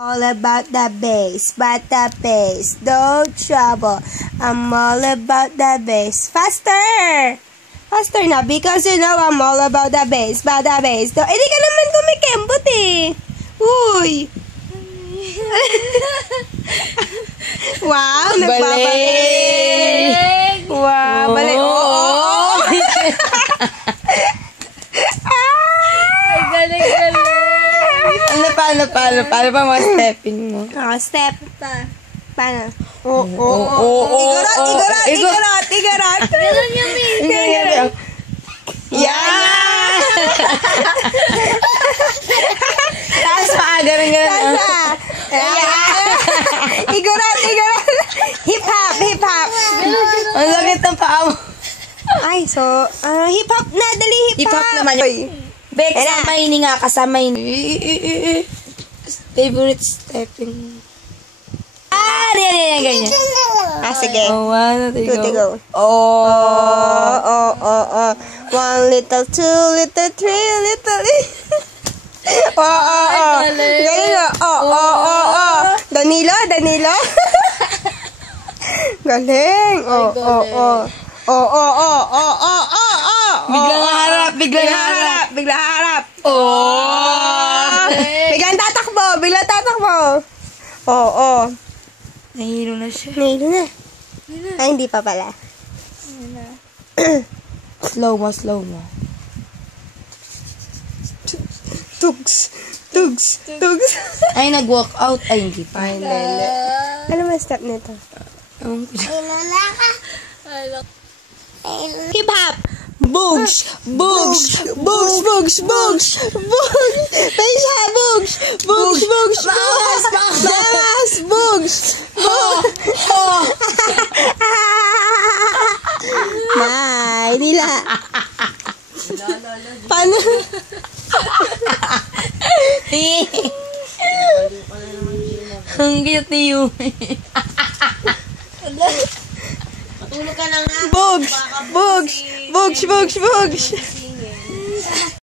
All about the bass, but the bass, no trouble. I'm all about the bass. Faster! Faster na, because you know I'm all about the bass, but the bass. No, hindi ka naman kumikembot eh. Uy! Wow, nagbabalik. Wow, balik. Oo. Ay, galing. Paano pa mga stepping mo? Step. Paano? Igorot. Ganun yun eh. Yeah! Taas pa, ganun. Igorot. Hip hop. Ang sakit ng paa mo. Ay, so, hip hop na, dali hip hop. Hip hop naman yun. Be, kasama yun nga, kasama yun. Favorite stepping. Ganyan. Sige. Oh, 1, 2, 3, go. Oh. 1 little, 2 little, 3 little. Galing na. Danilo. Galing. Biglang harap. Biglang tatakbo. Nahihilo na siya. Nahilo na. Ay, hindi pa pala. Slow mo. Tugs. Ay, nag-walk out. Ay, hindi pa. Ano ba step nito? Hip hop. Bugs. Pesha, bugs. Bamas, bugs. May, dila. Paano? Ang cute ni Yumi. Matulog ka na nga. Bugs.